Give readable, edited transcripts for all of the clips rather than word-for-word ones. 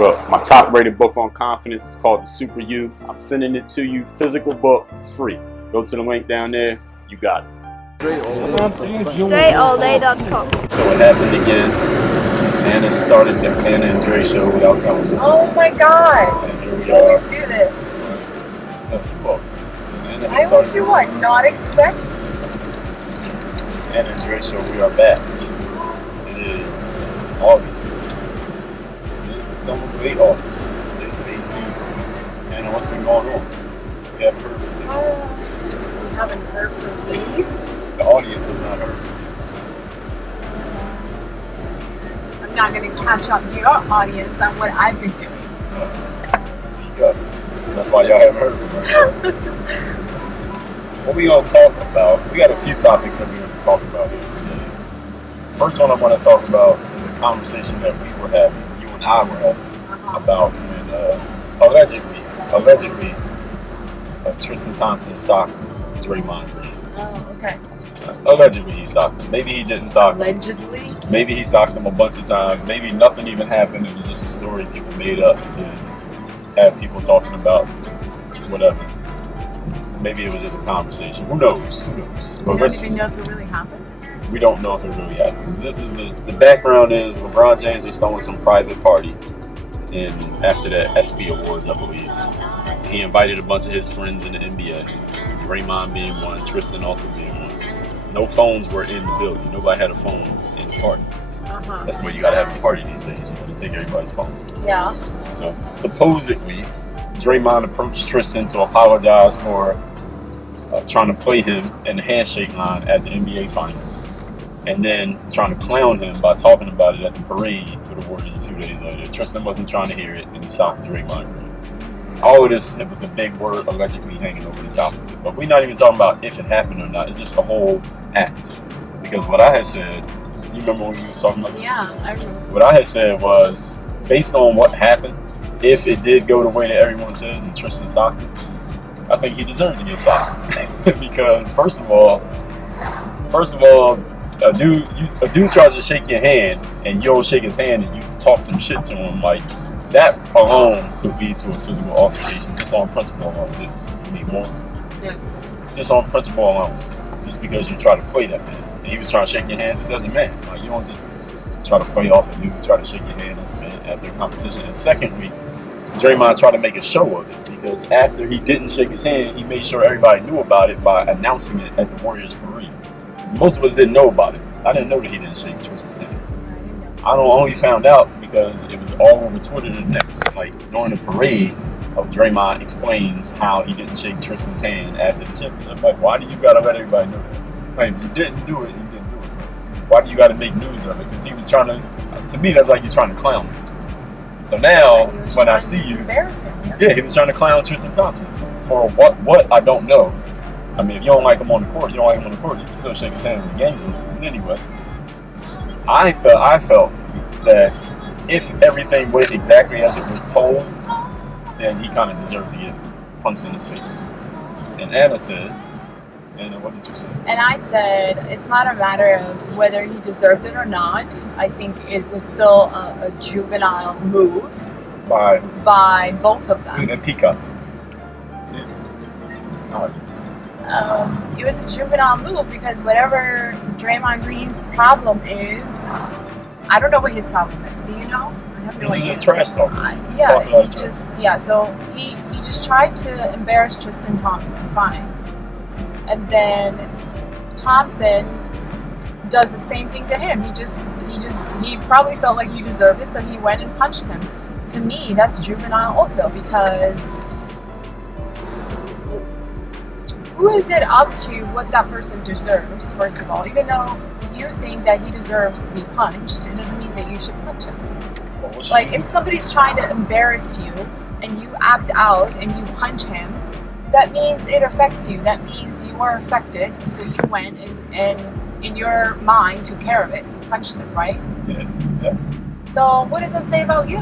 But my top rated book on confidence is called The Super You. I'm sending it to you, physical book, free. Go to the link down there. You got it. DreAllDay.com. So it happened again. Anna started the Anna and Dre show without telling me. Oh my god! And here we You are. always do this. So Anna I always do what? Not expect? Anna and Dre show, we are back. It is August. It's almost late August. It is the 18th. Anna, what's been going on? We haven't heard from you. We haven't heard from me. The audience has not heard from you. I'm not going to catch up your audience on what I've been doing. That's why y'all haven't heard from us. What we gonna talk about? We got a few topics that we're gonna talk about here today. First one I want to talk about is a conversation that we were having, you and I were having, about when allegedly, Tristan Thompson socked Draymond Green. Oh, okay. Allegedly he socked him. Maybe he didn't sock him. Allegedly? Maybe he socked him a bunch of times. Maybe nothing even happened. It was just a story people made up to have people talking about whatever. Maybe it was just a conversation. Who knows? Who knows? We don't even know if it really happened. We don't know if it really happened. This is the background is LeBron James was throwing some private party after the ESPY Awards, I believe. He invited a bunch of his friends in the NBA. Draymond being one, Tristan also being one. No phones were in the building. Nobody had a phone in the party. That's the way you gotta have a party these days. You gotta take everybody's phone. Yeah. So supposedly, Draymond approached Tristan to apologize for trying to play him in the handshake line at the NBA Finals, and then trying to clown him by talking about it at the parade for the Warriors a few days later. Tristan wasn't trying to hear it, and he socked Draymond Green. All of this, it was the big word allegedly hanging over the top of it. But we're not even talking about if it happened or not. It's just the whole act. Because what I had said, you remember when we were talking about this? Yeah, I remember. What I had said was, based on what happened, if it did go the way that everyone says and Tristan socked him, I think he deserved to get socked. Because first of all, a dude tries to shake your hand and you don't shake his hand and you talk some shit to him, like that alone could lead to a physical altercation just on principle alone. Is it need more? Yes. Just on principle alone. Just because you try to play that man. And he was trying to shake your hand just as a man. Like, you don't just try to play off a dude, try to shake your hand as a man after a competition. And secondly, Draymond tried to make a show of it, because after he didn't shake his hand, he made sure everybody knew about it by announcing it at the Warriors parade. Because most of us didn't know about it. I didn't know that he didn't shake Tristan's hand. I only found out because it was all over Twitter the next, like during the parade of Draymond explains how he didn't shake Tristan's hand after the championship. Like, why do you gotta let everybody know that? Like, if you didn't do it, you didn't do it. Why do you gotta make news of it? Because he was trying to me, that's like you're trying to clown me. So now, when I see you, yeah, he was trying to clown Tristan Thompson for what I don't know. I mean, if you don't like him on the court, you don't like him on the court. You can still shake his hand in the games. But anyway, I felt that if everything went exactly as it was told, then he kind of deserved to get punched in his face. And Anna said, and what did you say? And I said, it's not a matter of whether he deserved it or not. I think it was still a juvenile move by both of them. And Pika. See? It was a juvenile move because whatever Draymond Green's problem is, I don't know what his problem is. Do you know? I have no idea. He's a trash talker. So he just tried to embarrass Tristan Thompson. Fine. And then Thompson does the same thing to him. He probably felt like he deserved it, so he went and punched him. To me, that's juvenile also, because who is it up to what that person deserves, first of all? Even though you think that he deserves to be punched, it doesn't mean that you should punch him. Like, if somebody's trying to embarrass you and you act out and you punch him, that means it affects you. That means you are affected, so you went and in your mind took care of it, punched him, right? Yeah, exactly. So what does that say about you?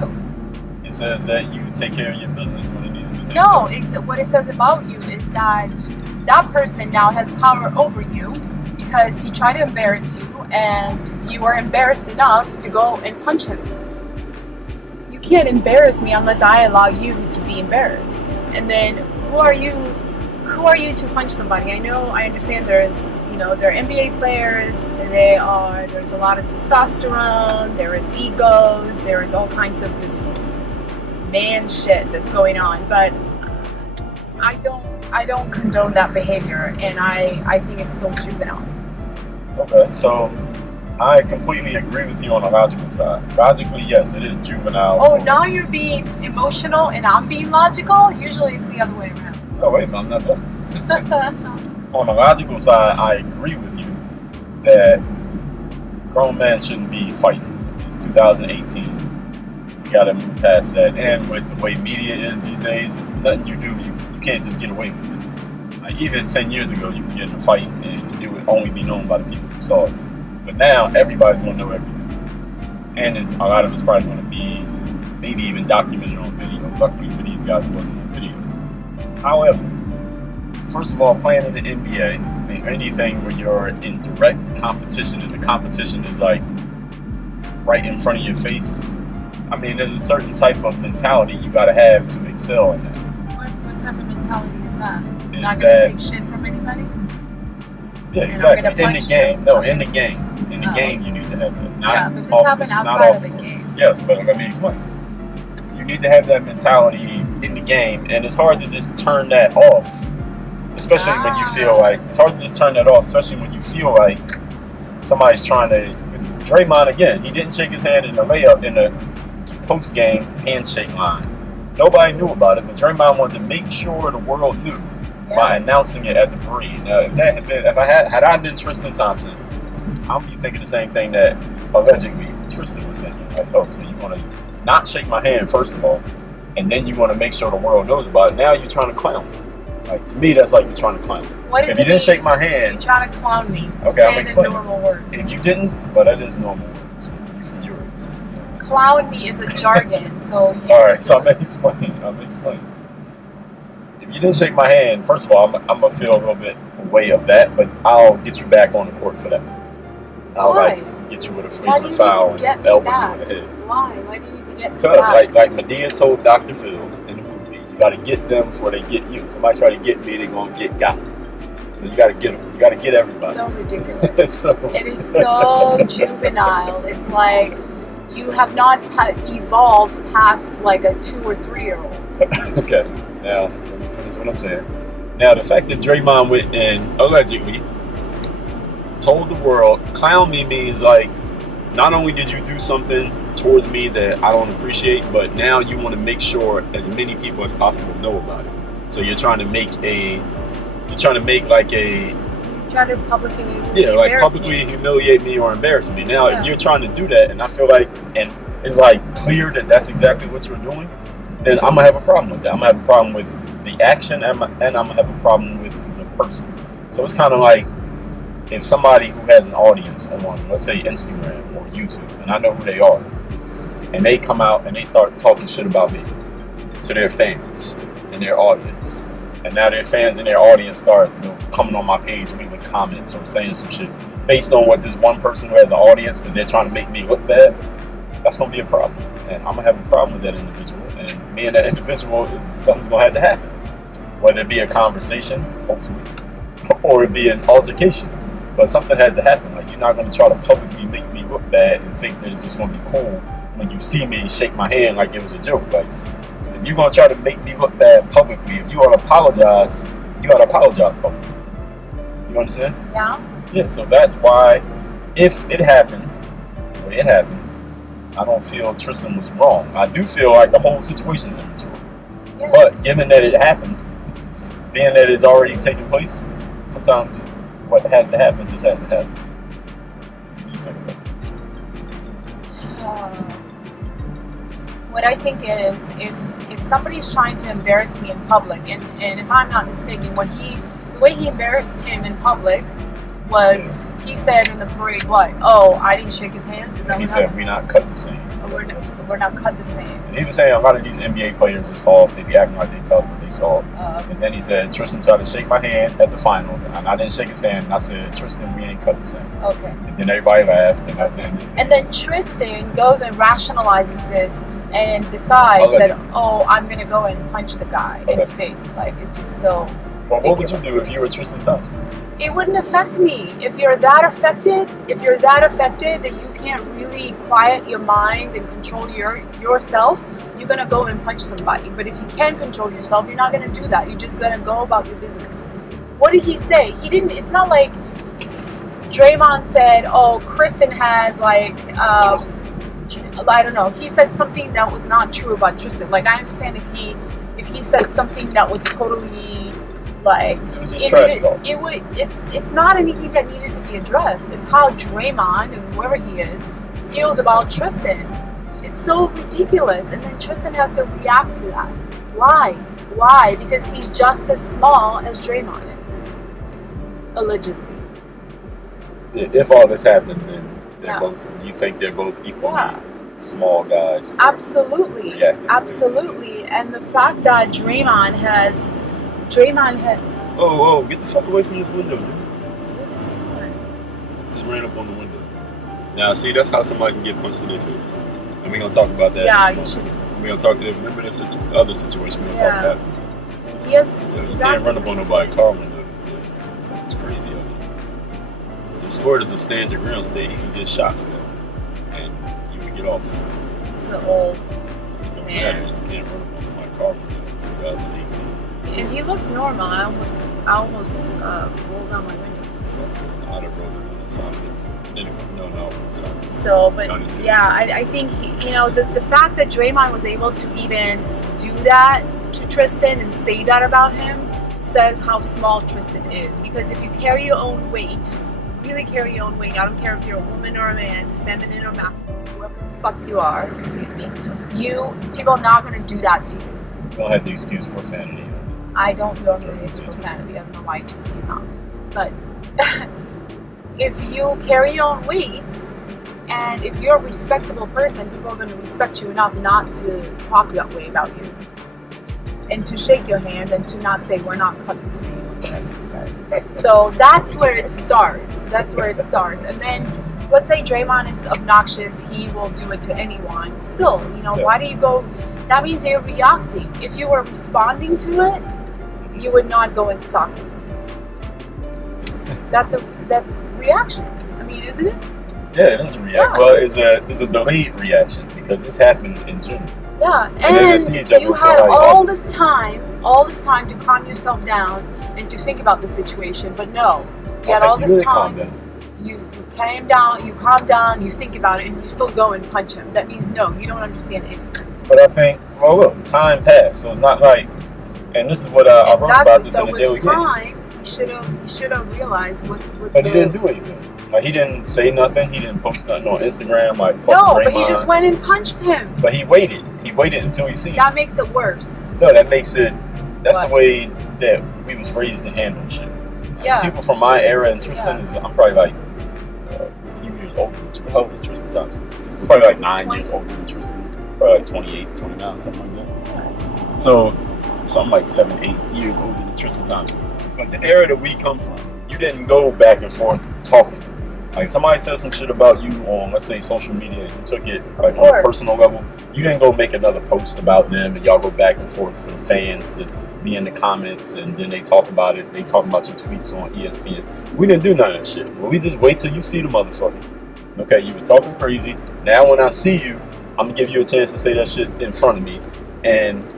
It says that you take care of your business when it needs to be taken No, care of. what it says about you is that that person now has power over you because he tried to embarrass you and you were embarrassed enough to go and punch him. You can't embarrass me unless I allow you to be embarrassed. And then who are you to punch somebody? I understand there's, they're NBA players, there's a lot of testosterone, there is egos, there is all kinds of this man shit that's going on, but I don't condone that behavior, and I think it's still juvenile. Okay, so I completely agree with you on the logical side. Logically, yes, it is juvenile. Oh, now you're being emotional and I'm being logical? Usually it's the other way around. Oh, wait, I'm not done. On the logical side, I agree with you that grown men shouldn't be fighting. It's 2018. You gotta move past that. And with the way media is these days, nothing you do, you can't just get away with it. Like, even 10 years ago, you could get in a fight and it would only be known by the people who saw it. But now, everybody's gonna know everything. And a lot of it's probably gonna be maybe even documented on video. Luckily for these guys, it wasn't on video. However, first of all, playing in the NBA, or anything where you're in direct competition and the competition is like right in front of your face, there's a certain type of mentality you gotta have to excel in that. What type of mentality is that? Is not gonna take shit from anybody? Yeah, You're exactly. In the game. No, okay. in the game. In the game, you need to have that. Yeah, but this happened outside of the game. Yes, but let me explain. You need to have that mentality in the game, and it's hard to just turn that off. Especially when you feel like, it's hard to just turn that off, especially when you feel like somebody's trying to, because Draymond, again, he didn't shake his hand in the layup in the post-game handshake line. Nobody knew about it, but Draymond wanted to make sure the world knew by announcing it at the parade. Now, if that had been, had I been Tristan Thompson, I'll be thinking the same thing that allegedly Tristan was thinking. Like, oh, so you want to not shake my hand, first of all, and then you want to make sure the world knows about it. Now you're trying to clown me. Like, to me, that's like you're trying to clown me. What is if you didn't shake my hand, you're trying to clown me. Okay, I'm explaining. Normal words. If you didn't, but that is normal words. You're from Europe. So, clown me is a jargon, so yes. All right, so I'm explaining. If you didn't shake my hand, first of all, I'm gonna feel a little bit away of that, but I'll get you back on the court for that. I'll get you with a flagrant foul and elbow you in the head. Why? Why do you need to get me Because, back? like Medea told Dr. Phil in the movie, you got to get them before they get you. Somebody try to get me, they're gonna get got. So you got to get them. You got to get everybody. So ridiculous. It is so juvenile. It's like you have not evolved past like a 2 or 3 year old. Okay, now let me finish what I'm saying. Now the fact that Draymond went and allegedly told the world, clown me means like, not only did you do something towards me that I don't appreciate, but now you want to make sure as many people as possible know about it. So you're trying to publicly humiliate me or embarrass me. Now, if you're trying to do that, and I feel like, and it's like clear that that's exactly what you're doing, then I'm gonna have a problem with that. I'm gonna have a problem with the action, and I'm gonna have a problem with the person. So it's kind of like if somebody who has an audience on, let's say, Instagram or YouTube, and I know who they are, and they come out and they start talking shit about me to their fans and their audience. And now their fans and their audience start coming on my page, leaving comments or saying some shit based on what this one person who has an audience, because they're trying to make me look bad. That's going to be a problem. And I'm going to have a problem with that individual. And me and that individual, something's going to have to happen. Whether it be a conversation, hopefully, or it be an altercation. But something has to happen. Like, you're not going to try to publicly make me look bad and think that it's just going to be cool when you see me and shake my hand like it was a joke. Like, so if you're going to try to make me look bad publicly, if you want to apologize, you got to apologize publicly. You understand? Yeah. Yeah, so that's why, if it happened, the way it happened, I don't feel Tristan was wrong. I do feel like the whole situation is immature. Yes. But given that it happened, being that it's already taken place, sometimes what has to happen just has to happen. What do you think about that? What I think is, if somebody's trying to embarrass me in public, and if I'm not mistaken, the way he embarrassed him in public was, he said in the parade, what? Oh, I didn't shake his hand? Is that he what said, we're not cut the same. We're not cut the same. And He was saying a lot of these NBA players are soft. They be acting like they tough, but they soft. And then he said Tristan tried to shake my hand at the finals, and I didn't shake his hand. And I said, Tristan, we ain't cut the same. Okay. And then everybody laughed, and that's it. And then Tristan goes and rationalizes this and decides that, oh, I'm gonna go and punch the guy in the face. Like, it's just so. Well, what would you do if you were Tristan Thompson? It wouldn't affect me. If you're that affected, that you can't really quiet your mind and control yourself, you're gonna go and punch somebody. But if you can control yourself, you're not gonna do that. You're just gonna go about your business. What did he say? He didn't. It's not like Draymond said, "Oh, Kristen has like." I don't know. He said something that was not true about Tristan. Like, I understand if he said something that was totally like it was just trash talk. It's not anything that needed to be addressed. It's how Draymond and whoever he is feels about Tristan. It's so ridiculous, and then Tristan has to react to that. Why? Because he's just as small as Draymond is, allegedly. If all this happened, then they're both. You think they're both equally small guys? Absolutely. And the fact that Draymond had. Oh, get the fuck away from this window, dude. What is he doing? Just ran up on the window. Now, see, that's how somebody can get punched in their face. And we're gonna talk about that. Yeah, you should. We're gonna talk. Remember this other situation we're gonna talk about. Yes. You can't run up on nobody car window these days. It's crazy out there. The sport is a stand your ground state. You can get shot for that, and you can get off. He's an old No man. matter. You can't run up on somebody's car window in 2018. And he looks normal. I almost rolled down my window. I'd have rolled it on something. Anyway, no, something. So, but yeah, I think the fact that Draymond was able to even do that to Tristan and say that about him says how small Tristan is. Because if you carry your own weight, really carry your own weight, I don't care if you're a woman or a man, feminine or masculine, whoever the fuck you are, excuse me, people are not going to do that to you. You don't have to excuse profanity. I don't normally use profanity. I don't know why it just came out. But if you carry your own weights, and if you're a respectable person, people are going to respect you enough not to talk that way about you. And to shake your hand and to not say, we're not cut the same, whatever you said. So that's where it starts. And then, let's say Draymond is obnoxious, he will do it to anyone. Still, why do you go? That means you're reacting. If you were responding to it, you would not go and sock him. That's reaction. I mean, isn't it? Yeah, it is a reaction. Yeah. Well, it's a delayed reaction because this happened in June. Yeah, and you had all this time to calm yourself down and to think about the situation, but no, you had all this time. You calm down, you think about it, and you still go and punch him. That means no, you don't understand anything. But I think, well, look, time passed, so it's not like, and this is what I wrote about this in the Daily Game. He should have realized what. But he didn't do anything. Like, he didn't say nothing. He didn't post nothing on Instagram. Like, fuck no, Draymond. But he just went and punched him. But he waited. He waited until he seen. That makes it worse. No, that makes it. That's the way that we was raised to handle shit. Yeah. People from my era and Tristan is. I'm probably like a few years older than Tristan. How old is Tristan Thompson? Probably like 9 years older than Tristan. Probably like 28, 29, something like that. So something like 7, 8 years older than Tristan Thompson. But the era that we come from, you didn't go back and forth talking. Like, somebody said some shit about you on, let's say, social media, and you took it like on a personal level. You didn't go make another post about them, and y'all go back and forth for the fans to be in the comments, and then they talk about it. They talk about your tweets on ESPN. We didn't do none of that shit. Well, we just wait till you see the motherfucker. Okay, you was talking crazy. Now when I see you, I'm gonna give you a chance to say that shit in front of me.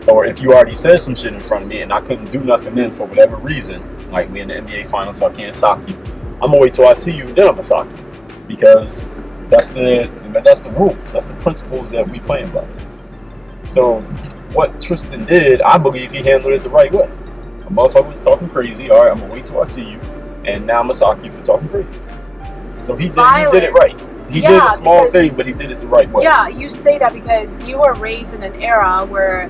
Or if you already said some shit in front of me and I couldn't do nothing then for whatever reason, like we in the NBA finals, so I can't sock you, I'm gonna wait till I see you, then I'm gonna sock you. Because that's the rules, that's the principles that we playing by. So what Tristan did, I believe he handled it the right way. A motherfucker was talking crazy, all right, I'm gonna wait till I see you, and now I'm gonna sock you for talking crazy. So he did it right. He did a small thing, but he did it the right way. Yeah, you say that because you were raised in an era where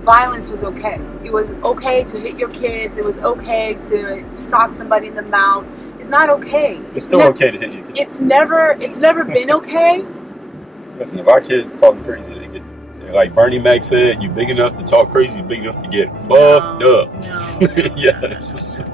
violence was okay. It was okay to hit your kids. It was okay to sock somebody in the mouth. It's not okay. It's still okay to hit your kids. It's never been okay. Listen, if our kids are talking crazy, they're like Bernie Mac said, you big enough to talk crazy, you big enough to get fucked up. No. Yes.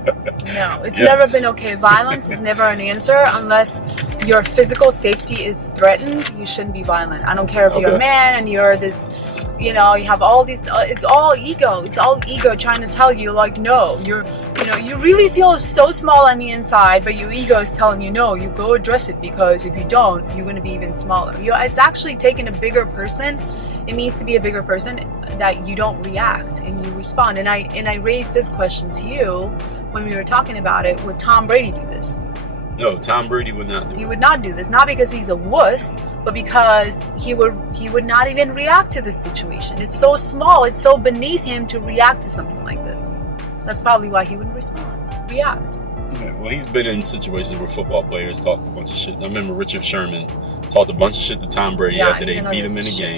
No, it's never been okay. Violence is never an answer unless your physical safety is threatened. You shouldn't be violent. I don't care if you're a man and you're this, you know, you have all these, it's all ego. It's all ego trying to tell you, like, no, you really feel so small on the inside, but your ego is telling you, no, you go address it, because if you don't, you're going to be even smaller. It's actually taking a bigger person. It means to be a bigger person that you don't react and you respond. And I raised this question to you when we were talking about it. Would Tom Brady do this? No, Tom Brady would not do it. He would not do this, not because he's a wuss, but because he would not even react to this situation. It's so small, it's so beneath him to react to something like this. That's probably why he wouldn't react. Yeah, well, he's been in situations where football players talk a bunch of shit. I remember Richard Sherman talked a bunch of shit to Tom Brady after they beat him in the game.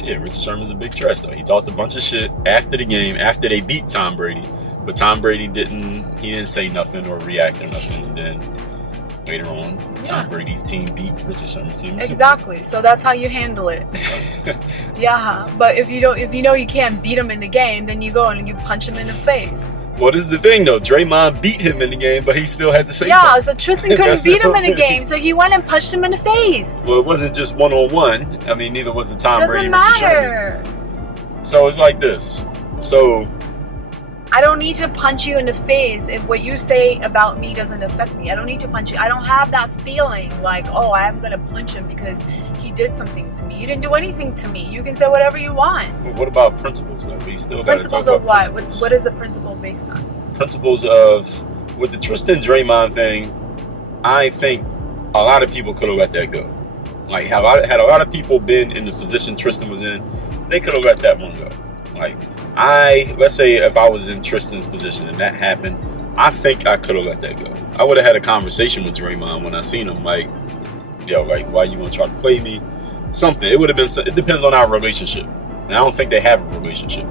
Yeah, Richard Sherman's a big trash though. He talked a bunch of shit after the game, after they beat Tom Brady. But Tom Brady didn't say nothing or react or nothing. And then later on, Tom Brady's team beat Richard Sherman's team. Exactly. So that's how you handle it. Yeah. But if you know you can't beat him in the game, then you go and you punch him in the face. Well, this is the thing though. Draymond beat him in the game, but he still had to say something. Yeah, so Tristan couldn't beat him in the game, so he went and punched him in the face. Well, it wasn't just one-on-one. I mean, neither was it Tom Brady. Doesn't matter. So it's like this. So I don't need to punch you in the face if what you say about me doesn't affect me. I don't need to punch you. I don't have that feeling like, oh, I'm going to punch him because he did something to me. You didn't do anything to me. You can say whatever you want. Well, what about principles, though? We still got to talk Principles about of what? principles. What is the principle based on? Principles of, with the Tristan Draymond thing, I think a lot of people could have let that go. Like, had a lot of people been in the position Tristan was in, they could have let that one go. Like, let's say if I was in Tristan's position and that happened, I think I could have let that go. I would have had a conversation with Draymond when I seen him, like, yo, like, why you want to try to play me? Something. It would have been, it depends on our relationship. And I don't think they have a relationship.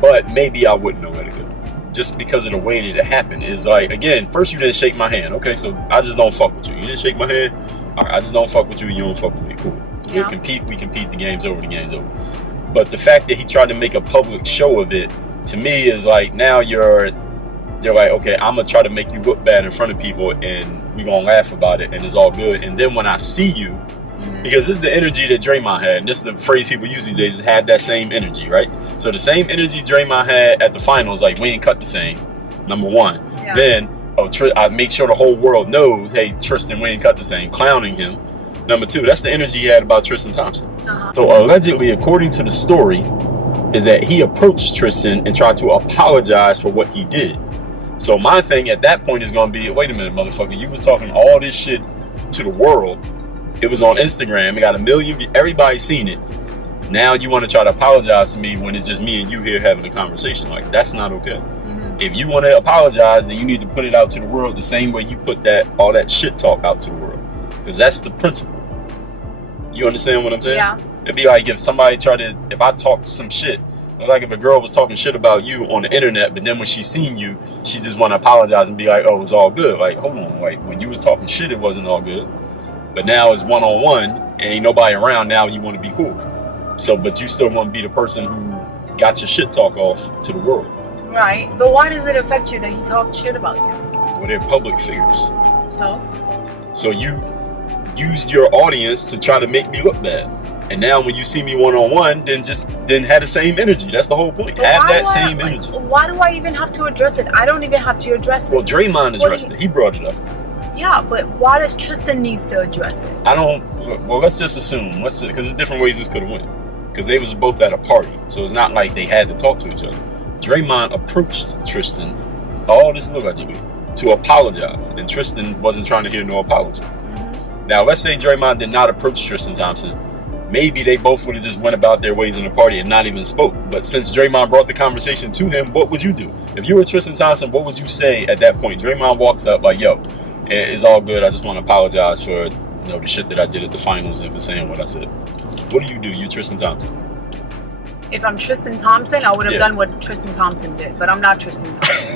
But maybe I wouldn't have let it go. Just because of the way that it happened. Is like, again, first you didn't shake my hand. Okay, so I just don't fuck with you. You didn't shake my hand? All right, I just don't fuck with you. You don't fuck with me. Cool. Yeah. We compete, the game's over, But the fact that he tried to make a public show of it, to me, is like, now they're like, okay, I'm going to try to make you look bad in front of people and we're going to laugh about it and it's all good. And then when I see you, because this is the energy that Draymond had, and this is the phrase people use these days, is have that same energy, right? So the same energy Draymond had at the finals, like, we ain't cut the same, number one. Yeah. Then, I make sure the whole world knows, hey, Tristan, we ain't cut the same, clowning him. Number two, that's the energy he had about Tristan Thompson. So allegedly, according to the story, is that he approached Tristan and tried to apologize for what he did. So my thing at that point is going to be, wait a minute, motherfucker, you was talking all this shit to the world. It was on Instagram. It got 1 million views. Everybody's seen it. Now you want to try to apologize to me when it's just me and you here having a conversation. Like, that's not okay. If you want to apologize, then you need to put it out to the world the same way you put all that shit talk out to the world. Because that's the principle. You understand what I'm saying? Yeah. It'd be like if somebody if I talked some shit, like if a girl was talking shit about you on the internet, but then when she seen you, she just want to apologize and be like, oh, it's all good. Like, hold on, like, when you was talking shit, it wasn't all good. But now it's one-on-one, and ain't nobody around, now you want to be cool. So, but you still want to be the person who got your shit talk off to the world. Right, but why does it affect you that he talked shit about you? Well, they're public figures. So you used your audience to try to make me look bad. And now when you see me one-on-one, then have the same energy. That's the whole point. But have that same energy. Why do I even have to address it? I don't even have to address it. Well, Draymond addressed it. He brought it up. Yeah, but why does Tristan needs to address it? Well, let's just assume. Because there's different ways this could have went. Because they was both at a party. So it's not like they had to talk to each other. Draymond approached Tristan, this is allegedly, to apologize. And Tristan wasn't trying to hear no apology. Now, let's say Draymond did not approach Tristan Thompson. Maybe they both would have just went about their ways in the party and not even spoke. But since Draymond brought the conversation to him, what would you do? If you were Tristan Thompson, what would you say at that point? Draymond walks up like, yo, it's all good. I just want to apologize for the shit that I did at the finals and for saying what I said. What do? You Tristan Thompson? If I'm Tristan Thompson, I would have Yeah. done what Tristan Thompson did, but I'm not Tristan Thompson.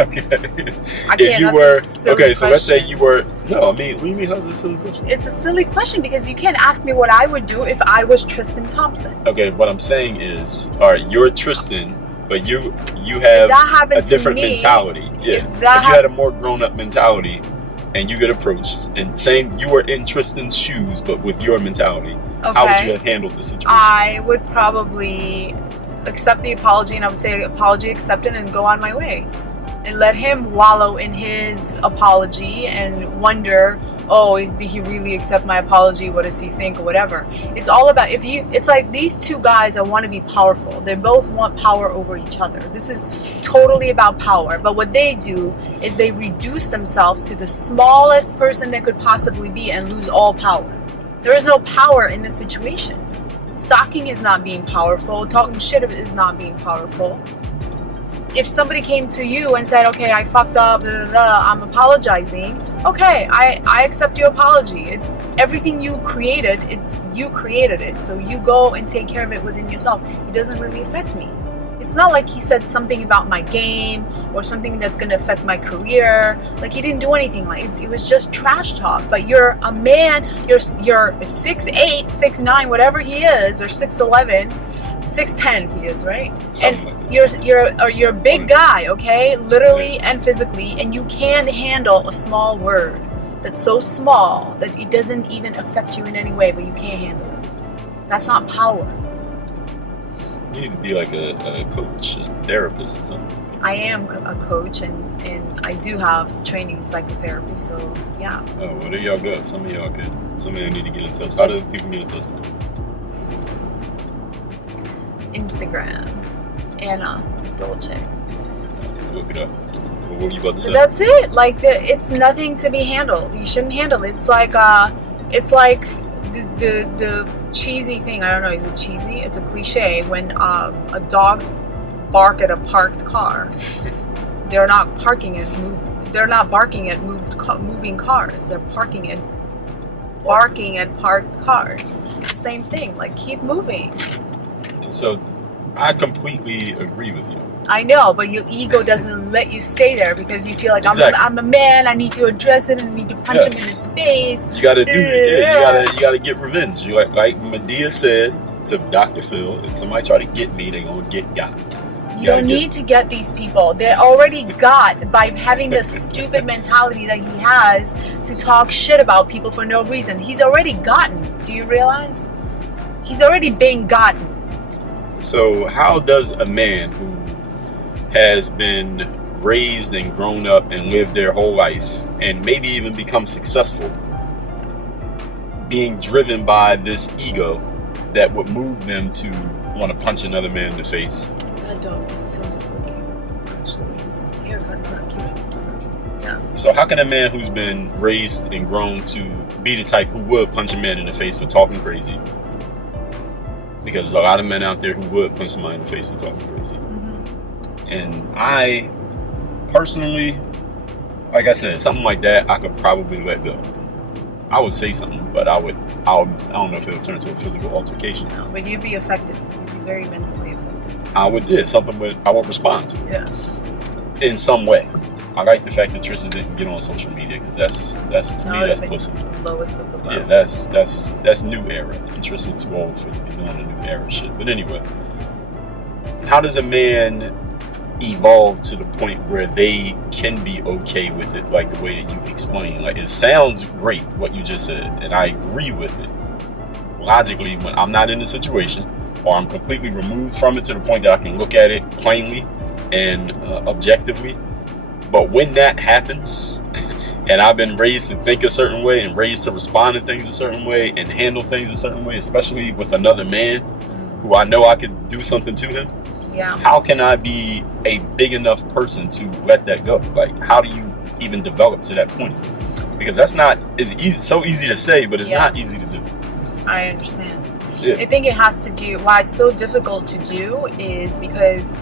Okay. I If can't. you That's were a silly okay, so let's say question. you were. No, I mean, what do you mean? How's this a silly question? It's a silly question because you can't ask me what I would do if I was Tristan Thompson. Okay, what I'm saying is, all right, you're Tristan, but you If have that happened a different to me, mentality. Yeah, if if that you had a more grown-up mentality, and you get approached, and saying you were in Tristan's shoes, but with your mentality, how would you have handled the situation? I would probably accept the apology, and I would say apology accepted and go on my way. And let him wallow in his apology and wonder, oh, did he really accept my apology? What does he think or whatever? It's all about, it's like these two guys that want to be powerful. They both want power over each other. This is totally about power. But what they do is they reduce themselves to the smallest person they could possibly be and lose all power. There is no power in this situation. Stalking is not being powerful. Talking shit is not being powerful. If somebody came to you and said, okay, I fucked up, blah, blah, blah, I'm apologizing. Okay, I accept your apology. It's everything you created. You created it. So you go and take care of it within yourself. It doesn't really affect me. It's not like he said something about my game or something that's going to affect my career. Like, he didn't do anything. Like, it was just trash talk. But you're a man. You're 6'8", 6'9", whatever he is, or 6'11", 6'10" he is, right? Something And like you're a big guy, okay? Literally and physically, and you can handle a small word that's so small that it doesn't even affect you in any way, but you can't handle it. That's not power. You need to be like a coach, a therapist or something. I am a coach, and I do have training in psychotherapy, so yeah. Oh, well, there y'all go. Some of y'all need to get in touch. How do people get in touch with you? Instagram, Anna Dolce. Just look it up. Well, what were you about to say? That's it. Like, it's nothing to be handled. You shouldn't handle it. It's like the cheesy thing. I don't know. Is it cheesy? It's a cliche when a dogs bark at a parked car. They're not barking at moving cars. They're barking at parked cars. Same thing. Like, keep moving. So, I completely agree with you. I know, but your ego doesn't let you stay there because you feel like Exactly. I'm a man. I need to address it and I need to punch him in his face. You gotta do it. Yeah, you gotta get revenge. You like Medea said to Dr. Phil, if somebody try to get me, they gonna get got. You don't need to get these people. They're already got by having this stupid mentality that he has to talk shit about people for no reason. He's already gotten. Do you realize? He's already been gotten. So how does a man who has been raised and grown up and lived their whole life and maybe even become successful being driven by this ego that would move them to want to punch another man in the face? That dog is so cute. Actually, his haircut is not cute. Yeah. So how can a man who's been raised and grown to be the type who would punch a man in the face for talking crazy? Because there's a lot of men out there who would punch somebody in the face for talking crazy. Mm-hmm. And I personally, like I said, something like that I could probably let go. I would say something, but I don't know if it'll turn into a physical altercation. No, but you'd be affected. You'd be very mentally affected. I would respond to it. Yeah. In some way. I like the fact that Tristan didn't get on social media because that's to me that's pussy. The lowest of the low. Yeah, that's new era. Tristan's too old for to be doing the new era shit. But anyway, how does a man evolve to the point where they can be okay with it, like the way that you explain? Like, it sounds great what you just said, and I agree with it. Logically, when I'm not in the situation, or I'm completely removed from it to the point that I can look at it plainly and objectively. But when that happens, and I've been raised to think a certain way and raised to respond to things a certain way and handle things a certain way, especially with another man who I know I could do something to him, yeah. How can I be a big enough person to let that go? Like, how do you even develop to that point? Because that's not, it's easy, so easy to say, but it's not easy to do. I understand. Yeah. I think it has to do, why it's so difficult to do is because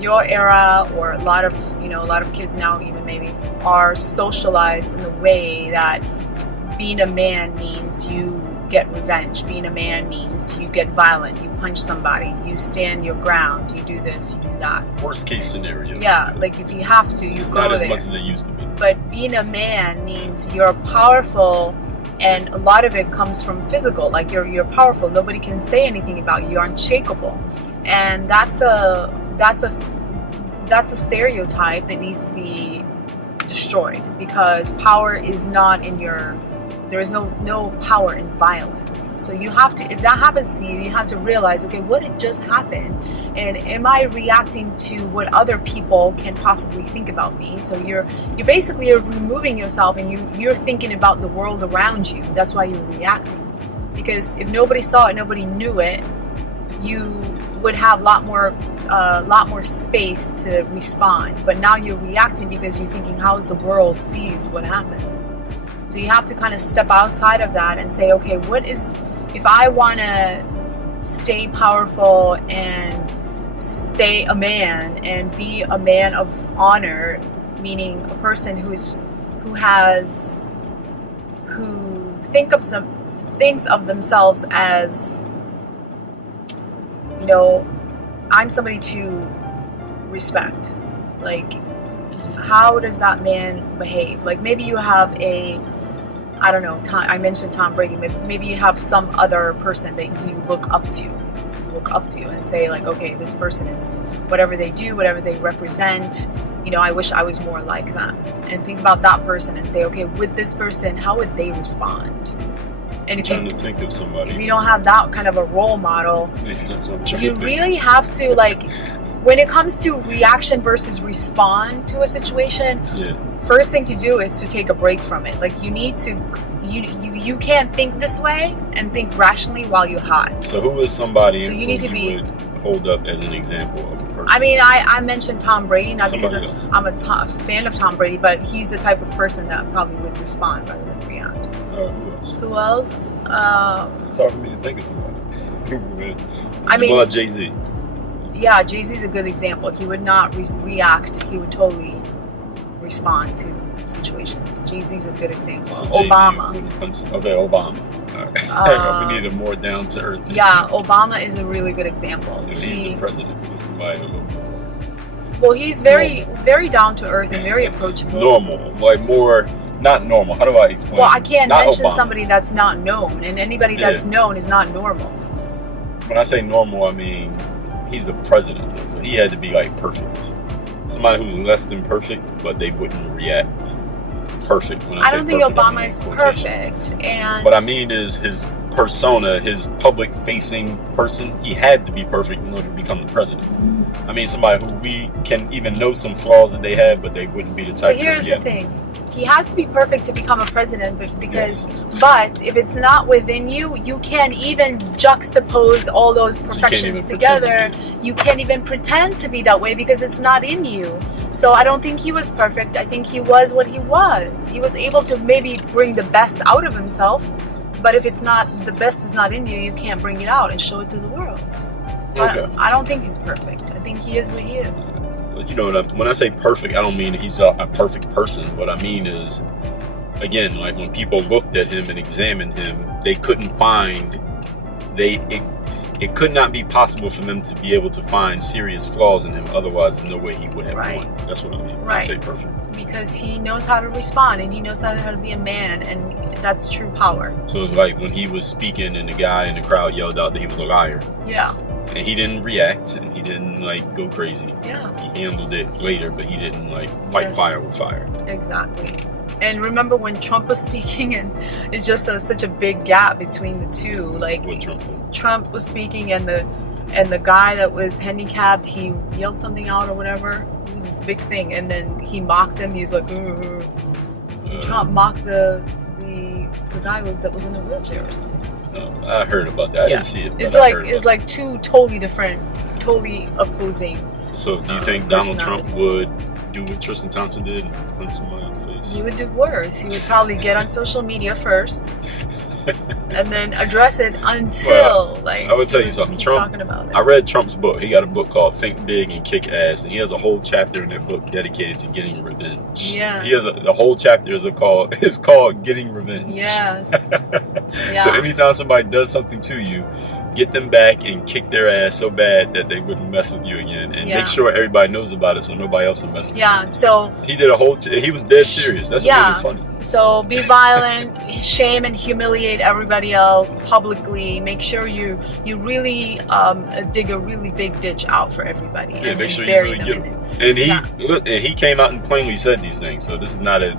your era, or a lot of kids now even maybe, are socialized in the way that being a man means you get revenge. Being a man means you get violent, you punch somebody, you stand your ground, you do this, you do that. Worst case scenario. Yeah, like if you have to, you it's go not as there. much as it used to be. But being a man means you're powerful, and a lot of it comes from physical. Like you're powerful. Nobody can say anything about you. You're unshakable, and that's a stereotype that needs to be destroyed, because power is not in your. There is no power in violence. So you have to, if that happens to you, you have to realize, okay, what had just happened? And am I reacting to what other people can possibly think about me? So you're basically removing yourself, and you're thinking about the world around you. That's why you're reacting. Because if nobody saw it, nobody knew it, you would have a lot more space to respond. But now you're reacting because you're thinking, how is the world sees what happened? So you have to kind of step outside of that and say, okay, if I want to stay powerful and stay a man and be a man of honor, meaning a person who thinks of themselves as, I'm somebody to respect. Like, how does that man behave? Like, maybe you have I don't know, I mentioned Tom Brady. Maybe you have some other person that you look up to and say, like, okay, this person is, whatever they do, whatever they represent, I wish I was more like them. And think about that person and say, okay, with this person, how would they respond? And if I'm trying to think of somebody. If you don't have that kind of a role model, Yeah, that's what I'm trying you to think. really have to, like, when it comes to reaction versus respond to a situation, first thing to do is to take a break from it. Like, you need to, you can't think this way and think rationally while you're high. So who is somebody So you need to be, would hold up as an example of a person? I mean, I mentioned Tom Brady, not Somebody because else. I'm a fan of Tom Brady, but he's the type of person that probably would respond rather than react. Who else? Who else? It's hard for me to think of somebody. I mean, well, Jay-Z. Yeah, Jay-Z's a good example. He would not react. He would totally respond to situations. Jay-Z's a good example. So Obama. Okay, Obama. All right. We need a more down-to-earth. Yeah, Obama is a really good example. He's the president. He's somebody well, he's very down to earth and very approachable. Normal, like more, not normal. How do I explain? Well, I can't not mention Obama. somebody that's not known, and anybody that's known is not normal. When I say normal, I mean he's the president, though, so he had to be like perfect. Somebody who's less than perfect, but they wouldn't react perfect. When I don't think Obama is perfect, and what I mean is his persona, his public-facing person, he had to be perfect in order to become the president. I mean, somebody who we can even know some flaws that they have, but they wouldn't be the type. But here's the thing: he had to be perfect to become a president, but if it's not within you, you can't even juxtapose all those perfections together. You can't even pretend to be that way because it's not in you. So I don't think he was perfect. I think he was what he was. He was able to maybe bring the best out of himself, but if it's not, the best is not in you, you can't bring it out and show it to the world. So I don't think he's perfect. I think he is what he is. You know, when I say perfect, I don't mean he's a perfect person. What I mean is, again, like when people looked at him and examined him, they couldn't find, it could not be possible for them to be able to find serious flaws in him. Otherwise, there's no way he would have won. That's what I mean when I say perfect. Because he knows how to respond and he knows how to be a man, and that's true power. So it's like when he was speaking and the guy in the crowd yelled out that he was a liar. Yeah. And he didn't react and he didn't like go crazy. Yeah. He handled it later, but he didn't like fight fire with fire. Exactly. And remember when Trump was speaking, and it's just such a big gap between the two. Like Trump was speaking, and the guy that was handicapped, he yelled something out or whatever. It was this big thing, and then he mocked him. He's like, Trump mocked the guy that was in a wheelchair or something. I heard about that. I didn't see it. It's like two totally different, totally opposing. So do you think Donald Trump would do what Tristan Thompson did and punch somebody in the face? He would do worse. He would probably get on social media first and then address it until I would tell you something. Trump, talking about it. I read Trump's book. He got a book called Think Big and Kick Ass, and he has a whole chapter in that book dedicated to getting revenge. Yes. He has the whole chapter is called Getting Revenge. Yes. Yeah. So anytime somebody does something to you, get them back and kick their ass so bad that they wouldn't mess with you again, and make sure everybody knows about it so nobody else will mess with you. Yeah. So he did a whole. He was dead serious. That's what made it funny. So be violent, shame and humiliate everybody else publicly. Make sure you really dig a really big ditch out for everybody. Yeah, and make sure you bury really them get in them. it. And he came out and plainly said these things. So this is not a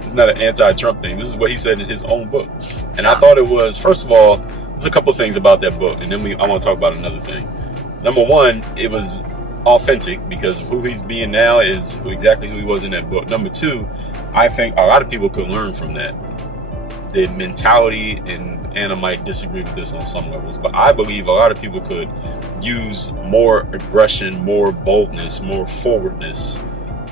It's not an anti-Trump thing. This is what he said in his own book. And I thought it was, first of all, there's a couple things about that book, and then I want to talk about another thing. Number one, it was authentic because who he's being now is exactly who he was in that book. Number two, I think a lot of people could learn from that. The mentality, and Anna might disagree with this on some levels, but I believe a lot of people could use more aggression, more boldness, more forwardness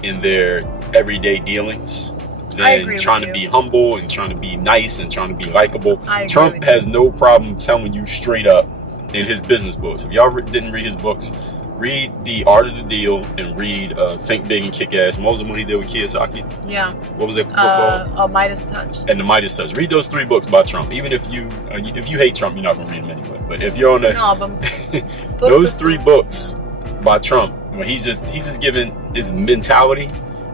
in their everyday dealings than trying to be humble and trying to be nice and trying to be likable. Trump has no problem telling you straight up in his business books. If y'all didn't read his books, read The Art of the Deal and read Think Big and Kick Ass. What was the one he did with Kiyosaki? Yeah. What was that book called? Midas Touch. And The Midas Touch. Read those 3 books by Trump. Even if you hate Trump, you're not going to read them anyway. But if you're on the those 3 books by Trump, when he's just giving his mentality,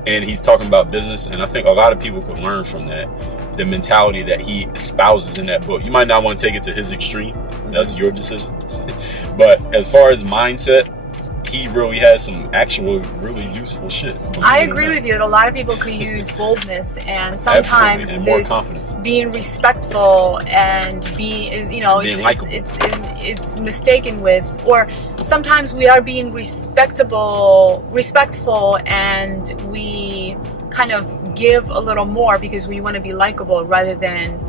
and he's talking about business, and I think a lot of people could learn from that, the mentality that he espouses in that book. You might not want to take it to his extreme. That's your decision. But as far as mindset, he really has some actual really useful shit. I agree with you that a lot of people could use boldness, and sometimes and more confidence. Being respectful and it's mistaken with, or sometimes we are being respectful, and we kind of give a little more because we want to be likable rather than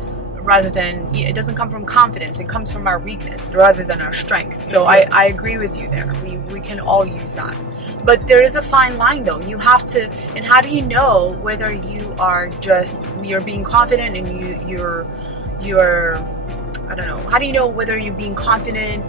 it doesn't come from confidence, it comes from our weakness rather than our strength. So I agree with you there. We can all use that, but there is a fine line though. You have to, and how do you know whether you're being confident and you're I don't know, how do you know whether you're being confident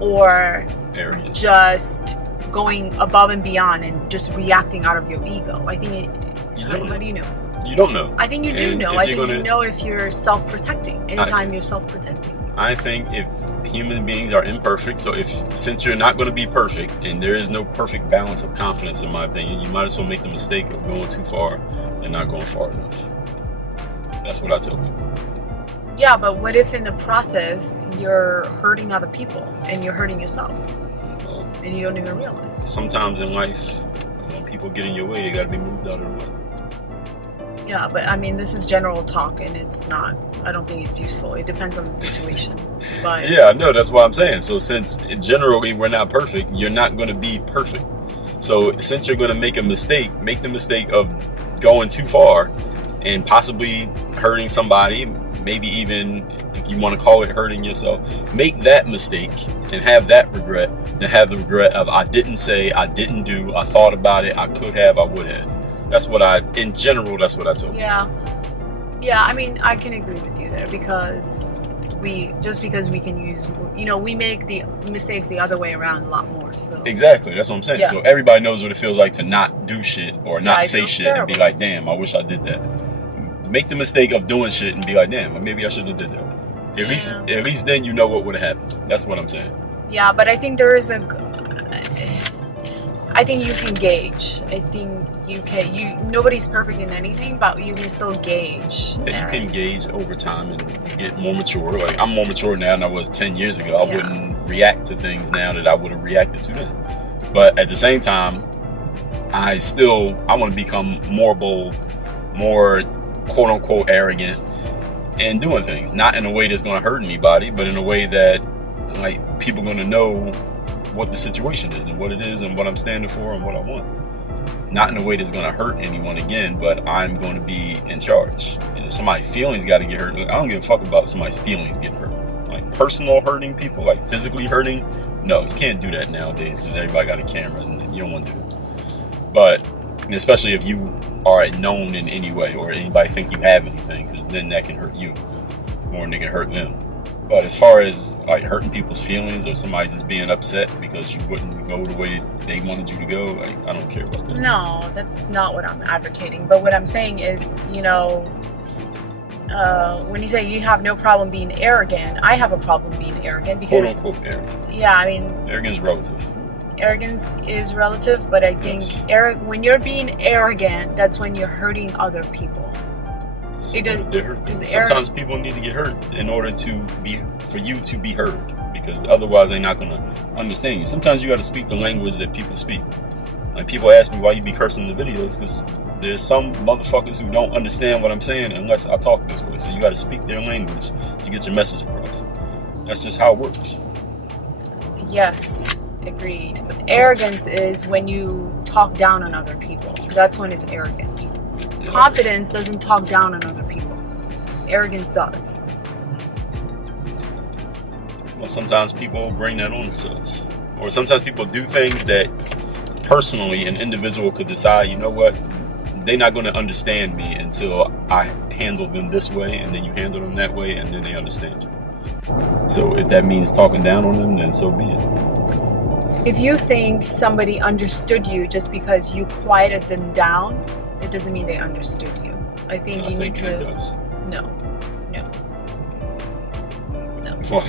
or arrogant, just going above and beyond and just reacting out of your ego? I think how do you know? You don't know. I think you do know. I think you know if you're self-protecting. Anytime you're self-protecting. I think if human beings are imperfect, so since you're not going to be perfect, and there is no perfect balance of confidence, in my opinion, you might as well make the mistake of going too far and not going far enough. That's what I tell people. Yeah, but what if in the process you're hurting other people and you're hurting yourself, and you don't even realize? Sometimes in life, when people get in your way, they got to be moved out of the way. Yeah, but I mean, this is general talk, and it's not. I don't think it's useful. It depends on the situation. But yeah, no, that's what I'm saying. So since generally we're not perfect, you're not going to be perfect. So since you're going to make a mistake, make the mistake of going too far and possibly hurting somebody, maybe even if you want to call it hurting yourself, make that mistake and have that regret, than have the regret of I didn't say, I didn't do, I thought about it, I could have, I would have. That's what in general, that's what I told you. Yeah, I mean, I can agree with you there because we can use, we make the mistakes the other way around a lot more. So exactly, that's what I'm saying. Yeah. So everybody knows what it feels like to not do shit or not say shit terrible. And be like, damn, I wish I did that. Make the mistake of doing shit and be like, damn, maybe I shouldn't have did that. At least then you know what would have happened. That's what I'm saying. Yeah, but I think I think you can gauge. I think nobody's perfect in anything, but you can still gauge. Yeah, you can gauge over time and get more mature. Like, I'm more mature now than I was 10 years ago. I wouldn't react to things now that I would have reacted to then. But at the same time, I want to become more bold, more quote unquote arrogant, and doing things. Not in a way that's going to hurt anybody, but in a way that like people are going to know what the situation is and what it is and what I'm standing for and what I want. Not in a way that's going to hurt anyone again, but I'm going to be in charge. And if somebody's feelings got to get hurt, I don't give a fuck about somebody's feelings getting hurt. Like personal hurting people, like physically hurting, no, you can't do that nowadays because everybody got a camera and you don't want to do it. But especially if you are known in any way or anybody think you have anything, because then that can hurt you more than it can hurt them. But as far as like hurting people's feelings or somebody just being upset because you wouldn't go the way they wanted you to go, like, I don't care about that. No, that's not what I'm advocating. But what I'm saying is, when you say you have no problem being arrogant, I have a problem being arrogant because, quote unquote arrogant. yeah, I mean, Arrogance is relative. arrogance is relative, but I think Yes. when you're being arrogant, that's when you're hurting other people. So It does- they're hurt. is Sometimes people need to get hurt in order for you to be heard, because otherwise they're not gonna understand you. Sometimes you got to speak the language that people speak. Like, people ask me why you be cursing in the videos, because there's some motherfuckers who don't understand what I'm saying unless I talk this way. So you got to speak their language to get your message across. That's just how it works. Yes, agreed. But arrogance is when you talk down on other people. That's when it's arrogant. Yeah. Confidence doesn't talk down on other people. Arrogance does. Well, sometimes people bring that on themselves, or sometimes people do things that personally an individual could decide, you know what, they're not going to understand me until I handle them this way, and then you handle them that way, and then they understand you. So if that means talking down on them, then so be it. If you think somebody understood you just because you quieted them down, it doesn't mean they understood you. I think I you think need it to. does. No. Why?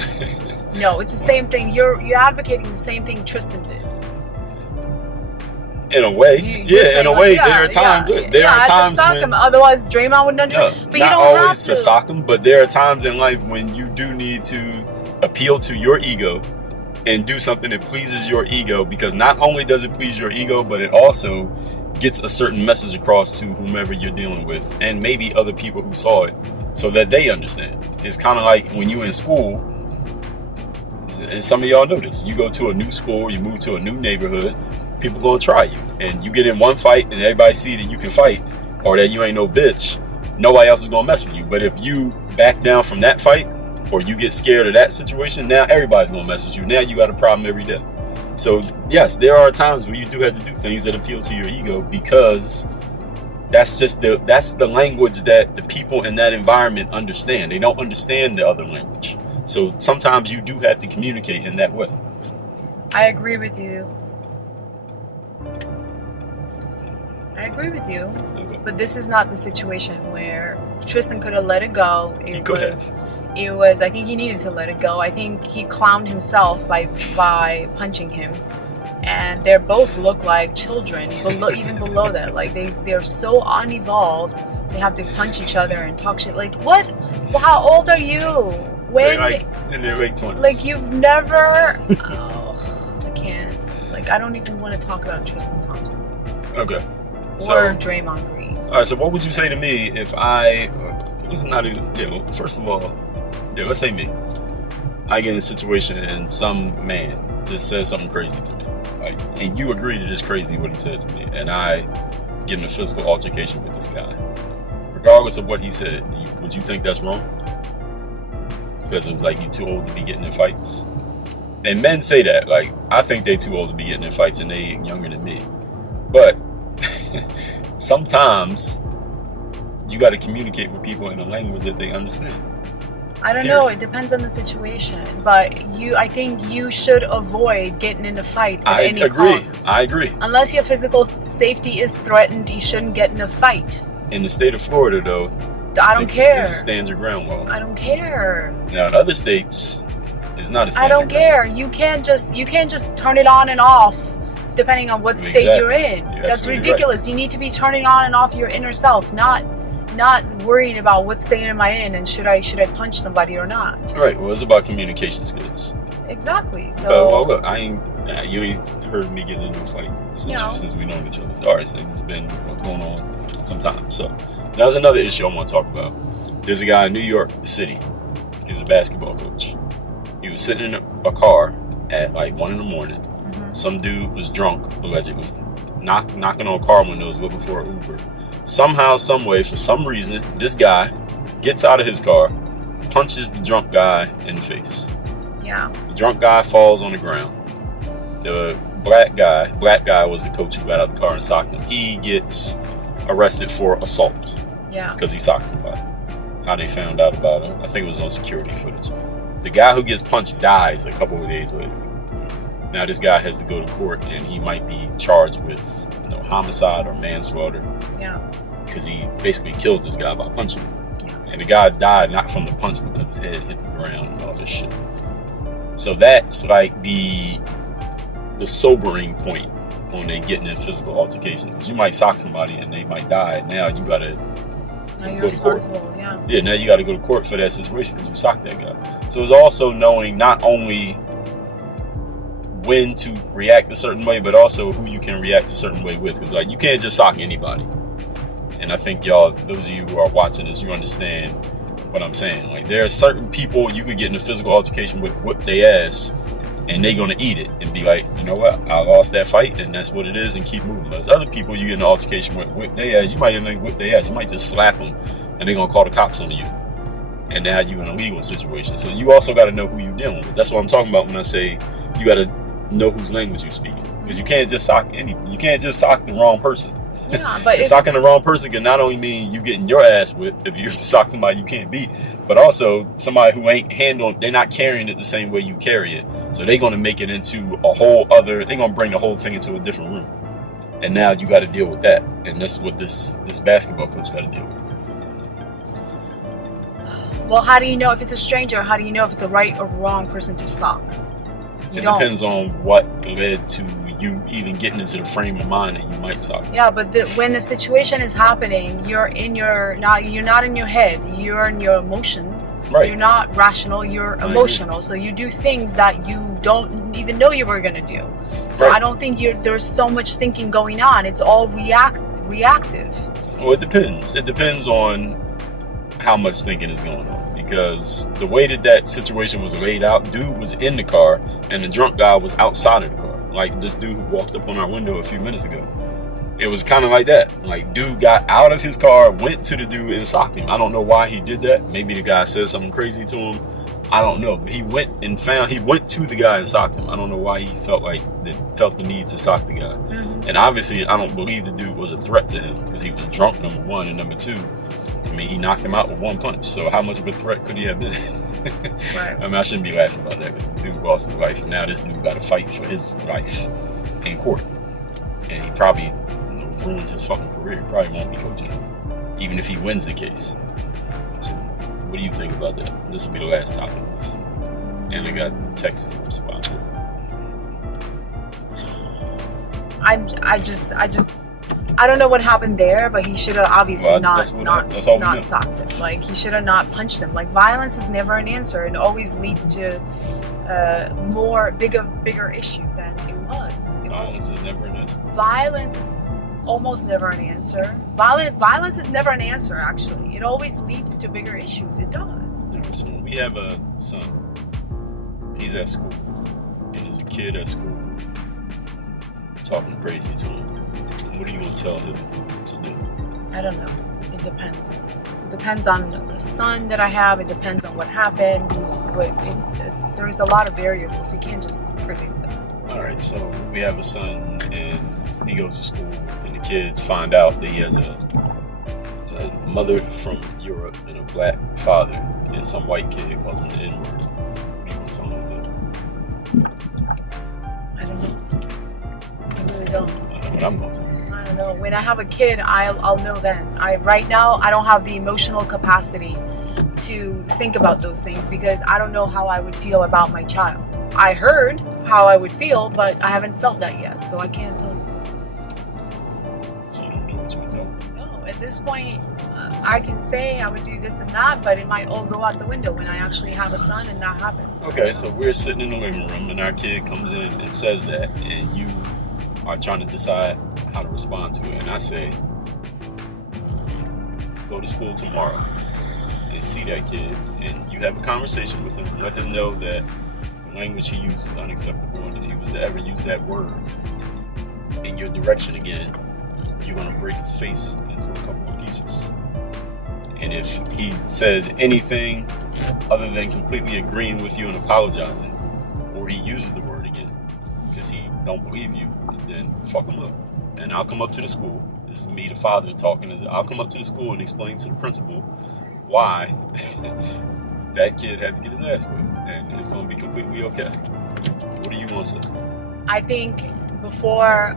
No, it's the same thing. You're advocating the same thing Tristan did. In a way, You're yeah. saying, In a like, way, yeah, there are times. yeah, There are I have to times sock when. him, otherwise Draymond wouldn't understand. No, But you not don't have always to. to sock them, but there are times in life when you do need to appeal to your ego and do something that pleases your ego, because not only does it please your ego, but it also gets a certain message across to whomever you're dealing with, and maybe other people who saw it, so that they understand. It's kind of like when you're in school, and some of y'all know this, you go to a new school, you move to a new neighborhood, people gonna try you, and you get in one fight and everybody see that you can fight, or that you ain't no bitch, nobody else is gonna mess with you. But if you back down from that fight, or you get scared of that situation, now everybody's gonna mess with you. Now you got a problem every day. So yes, there are times where you do have to do things that appeal to your ego, because that's the language that the people in that environment understand. They don't understand the other language. So sometimes you do have to communicate in that way. I agree with you. Okay. But this is not the situation where Tristan could have let it go. It was. I think he needed to let it go. I think he clowned himself by punching him, and they both look like children. Even below that, like they're so unevolved. They have to punch each other and talk shit. Like, what? How old are you? In their late 20s. Like, you've never. Oh, I can't. Like, I don't even want to talk about Tristan Thompson Okay. or Draymond Green. All right. So what would you say to me if I? It's not even. Yeah. Well, first of all, yeah. Let's say me. I get in a situation and some man just says something crazy to me, like, and you agree that it's crazy what he said to me, and I get in a physical altercation with this guy, regardless of what he said. Would you think that's wrong? Because it's like, you too old to be getting in fights. And men say that, like, I think they too old to be getting in fights and they younger than me. But sometimes you got to communicate with people in a language that they understand. I don't know. It depends on the situation. But I think you should avoid getting in a fight at any cost. I agree. Unless your physical safety is threatened, you shouldn't get in a fight. In the state of Florida, though, I don't care. It's a stand your ground law. I don't care. Now, in other states, it's not a stand I don't your ground. care. You can't just turn it on and off depending on what state you're in. That's ridiculous. Right. You need to be turning on and off your inner self, not worrying about what state am I in and should I punch somebody or not. Right. Well, it's about communication skills. Exactly. So. Well, look, you ain't heard me get into a fight since we know each other. All right, so it's been going on some time. So now there's another issue I want to talk about. There's a guy in New York City. He's a basketball coach. He was sitting in a car at like 1 a.m. Mm-hmm. Some dude was drunk, allegedly, knocking on car windows looking for an Uber. Somehow, some way, for some reason, this guy gets out of his car, punches the drunk guy in the face. Yeah. The drunk guy falls on the ground. The black guy was the coach who got out of the car and socked him. He gets arrested for assault. Yeah. Because he socked somebody. How they found out about him, I think it was on security footage. The guy who gets punched dies a couple of days later. Now this guy has to go to court and he might be charged with homicide or manslaughter. Yeah. Because he basically killed this guy by punching him. Yeah. And the guy died not from the punch because his head hit the ground and all this shit. So that's like the sobering point when they getting in physical altercation. Because you might sock somebody and they might die. Now you gotta go to court. Yeah, now you gotta go to court for that situation because you socked that guy. So it's also knowing not only when to react a certain way, but also who you can react a certain way with. Because like you can't just sock anybody. And I think y'all, those of you who are watching this, you understand what I'm saying. Like there are certain people you could get in a physical altercation with, whip their ass, and they gonna eat it and be like, you know what, I lost that fight and that's what it is, and keep moving. There's other people you get in an altercation with, whip their ass. You might even whip their ass. You might just slap them, and they gonna call the cops on you. And now you in a legal situation. So you also got to know who you're dealing with. That's what I'm talking about when I say you got to know whose language you're speaking. Because you can't just sock you can't just sock the wrong person. Yeah, but socking the wrong person can not only mean you getting your ass whipped if you sock somebody you can't beat, but also somebody who ain't they're not carrying it the same way you carry it. So they're going to make it into a whole other, they're going to bring the whole thing into a different room. And now you got to deal with that. And that's what this basketball coach got to deal with. Well, how do you know if it's a stranger? How do you know if it's a right or wrong person to sock? It depends on what led to you even getting into the frame of mind that you might sock. Yeah, but when the situation is happening, you're not in your head. You're in your emotions. Right. You're not rational. You're emotional. So you do things that you don't even know you were gonna do. So right. I don't think there's so much thinking going on. It's all reactive. Well, it depends. It depends on how much thinking is going on. Because the way that situation was laid out, dude was in the car and the drunk guy was outside of the car. Like this dude who walked up on our window a few minutes ago. It was kind of like that. Like dude got out of his car, went to the dude and socked him. I don't know why he did that. Maybe the guy said something crazy to him. I don't know. But he went to the guy and socked him. I don't know why he felt the need to sock the guy. Mm-hmm. And obviously I don't believe the dude was a threat to him because he was drunk, number one, and number two, I mean, he knocked him out with one punch. So how much of a threat could he have been? Right. I mean, I shouldn't be laughing about that because the dude lost his life. And now this dude got to fight for his life in court. And he probably ruined his fucking career. He probably won't be coaching even if he wins the case. So what do you think about that? This will be the last topic. And I got text to respond to. I don't know what happened there, but he should have obviously not socked him. Like he should have not punched him. Like violence is never an answer. It always leads to bigger issue than it was. Violence is never an answer. Violence is almost never an answer. Violence is never an answer. Actually, it always leads to bigger issues. It does. So we have a son. He's at school, and there's a kid at school talking crazy to him. What are you going to tell him to do? I don't know. It depends. It depends on the son that I have. It depends on what happened. There's a lot of variables. You can't just predict them. All right. So we have a son, and he goes to school, and the kids find out that he has a mother from Europe and a black father, and some white kid calls him the N-word. What are you going to tell him to do? I don't know. I really don't. I know what I'm going to tell him. I don't know. When I have a kid, I'll know then. Right now, I don't have the emotional capacity to think about those things because I don't know how I would feel about my child. I heard how I would feel, but I haven't felt that yet, so I can't tell you. So you don't know what you would tell him? No, at this point, I can say I would do this and that, but it might all go out the window when I actually have a son and that happens. Okay, so we're sitting in the living room and our kid comes in and says that, and you are trying to decide how to respond to it. And I say, go to school tomorrow and see that kid, and you have a conversation with him. Let him know that the language he uses is unacceptable, and if he was to ever use that word in your direction again, you're going to break his face into a couple of pieces. And if he says anything other than completely agreeing with you and apologizing, or he uses the word again because he don't believe you, then fuck him up. And I'll come up to the school. This is me, the father, talking. I'll come up to the school and explain to the principal why that kid had to get his ass whipped, and it's going to be completely okay. What do you want to say? I think before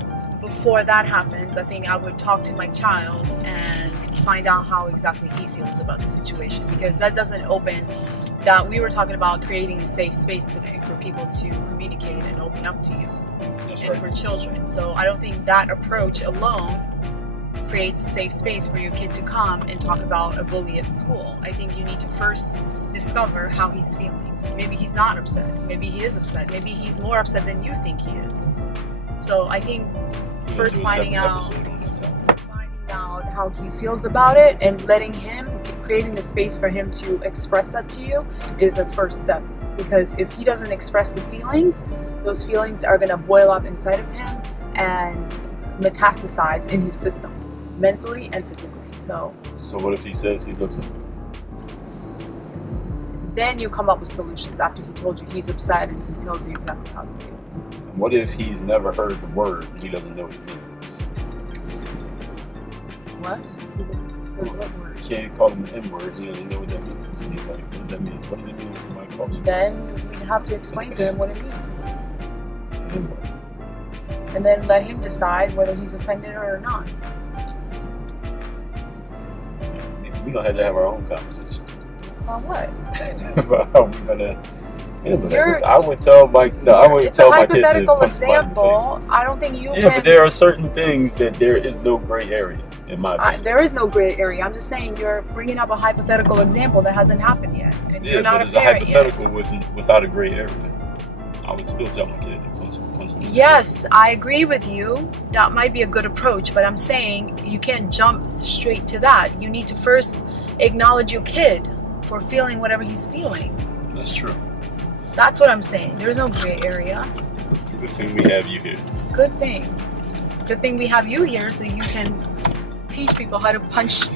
that happens, I think I would talk to my child and find out how exactly he feels about the situation, because that doesn't open that. We were talking about creating a safe space today for people to communicate and open up to you. That's and right. for children. So I don't think that approach alone creates a safe space for your kid to come and talk about a bully at school. I think you need to first discover how he's feeling. Maybe he's not upset. Maybe he is upset. Maybe he's more upset than you think he is. So I think first finding out how he feels about it and letting him, creating the space for him to express that to you is a first step. Because if he doesn't express the feelings, those feelings are going to boil up inside of him and metastasize in his system, mentally and physically. So what if he says he's upset? Then you come up with solutions after he told you he's upset and he tells you exactly how he feels. What if he's never heard the word and he doesn't know what it means? What? What word? You can't call him the N-word, he doesn't know what that means. And he's like, what does that mean? What does it mean when somebody calls you Then we have to explain to him what it means. the N-word? And then let him decide whether he's offended or not. We're going to have our own conversation. On what? About how we're going to handle You're- that. I would tell my kids to It's a hypothetical punch somebody in the example. face. I don't think you Yeah, can. but there are certain things that there is no gray area, in my opinion. There is no gray area. I'm just saying you're bringing up a hypothetical example that hasn't happened yet. And Yeah, you're not but a it's a parent hypothetical yet. without a gray area. I would still tell my kid to punch them in the face. Yes, I agree with you. That might be a good approach, but I'm saying you can't jump straight to that. You need to first acknowledge your kid for feeling whatever he's feeling. That's true. That's what I'm saying. There's no gray area. Good thing we have you here. Good thing. Good thing we have you here so you can teach people how to punch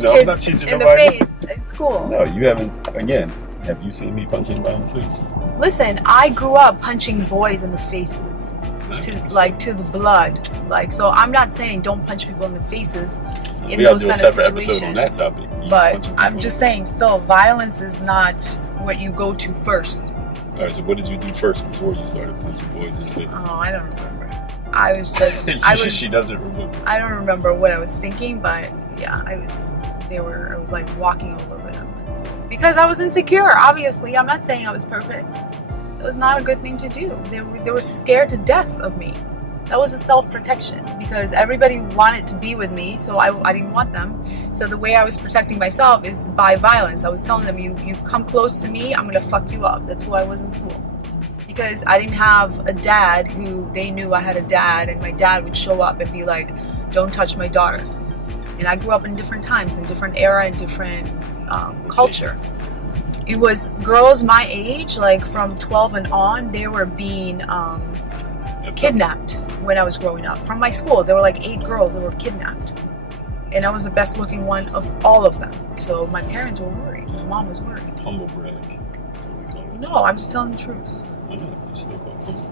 No, I'm not kids teaching in the nobody. face at school. No, you haven't. Again, have you seen me punch anybody in the face? Listen, I grew up punching boys in the faces Nice. to the blood. So I'm not saying don't punch people in the faces in we gotta those do a kind of separate episode on that situations. topic. You But punching people I'm in just the- saying, still, violence is not what you go to first. All right, so what did you do first before you started punching boys in the face? Oh, I don't remember. I was just, She doesn't remember. I don't remember what I was thinking, but yeah, I was like walking all over them at school. Because I was insecure, obviously. I'm not saying I was perfect. It was not a good thing to do. They were scared to death of me. That was a self-protection because everybody wanted to be with me, so I didn't want them. So the way I was protecting myself is by violence. I was telling them, you come close to me, I'm gonna fuck you up. That's who I was in school. Because I didn't have a dad who, they knew I had a dad, and my dad would show up and be like, don't touch my daughter. And I grew up in different times, in different era, in different culture. It was girls my age, like from 12 and on, they were being kidnapped when I was growing up. From my school, there were like 8 girls that were kidnapped. And I was the best looking one of all of them. So my parents were worried. My mom was worried. Humble brag. That's what we call it. No, I'm just telling the truth. I know, it's still called humble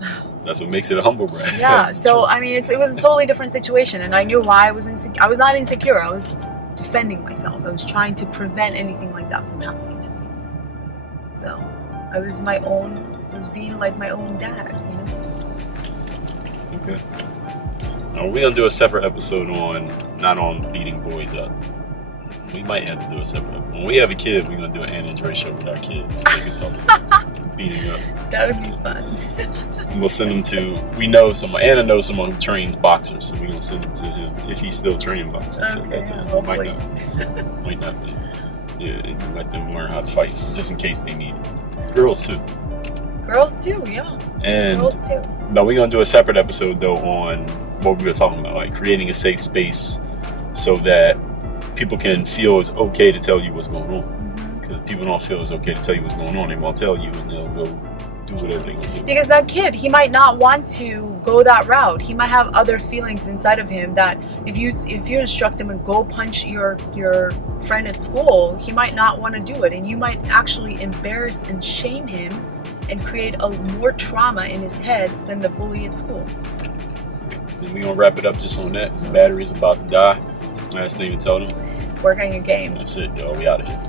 brag. That's what makes it a humble brag. Yeah, That's so true. I mean, it was a totally different situation, and I knew why I was insecure. I was not insecure. I was defending myself. I was trying to prevent anything like that from happening to me. So I was being like my own dad, you know? Okay. Now, we're gonna do a separate episode not on beating boys up. We might have to do a separate. When we have a kid, we're gonna do an Anna and Dre show with our kids. So they can talk about beating up. That would be fun. And we'll send them to. We know someone. Anna knows someone who trains boxers, so we're gonna send them to him if he's still training boxers at Okay, that time. hopefully. Might not be. Yeah, and let them learn how to fight, so just in case they need it. Girls too. Girls too, yeah. And Girls too. no, we're gonna do a separate episode though on what we were talking about, like creating a safe space so that people can feel it's okay to tell you what's going on. Mm-hmm. Because people don't feel it's okay to tell you what's going on, they won't tell you, and they'll go do whatever they want to do. Because that kid, he might not want to go that route. He might have other feelings inside of him that if you instruct him and go punch your friend at school, he might not want to do it, and you might actually embarrass and shame him and create more trauma in his head than the bully at school. And we're gonna wrap it up just on that. The battery's about to die. Last thing to tell them. Work on your game. That's it, y'all. We out of here.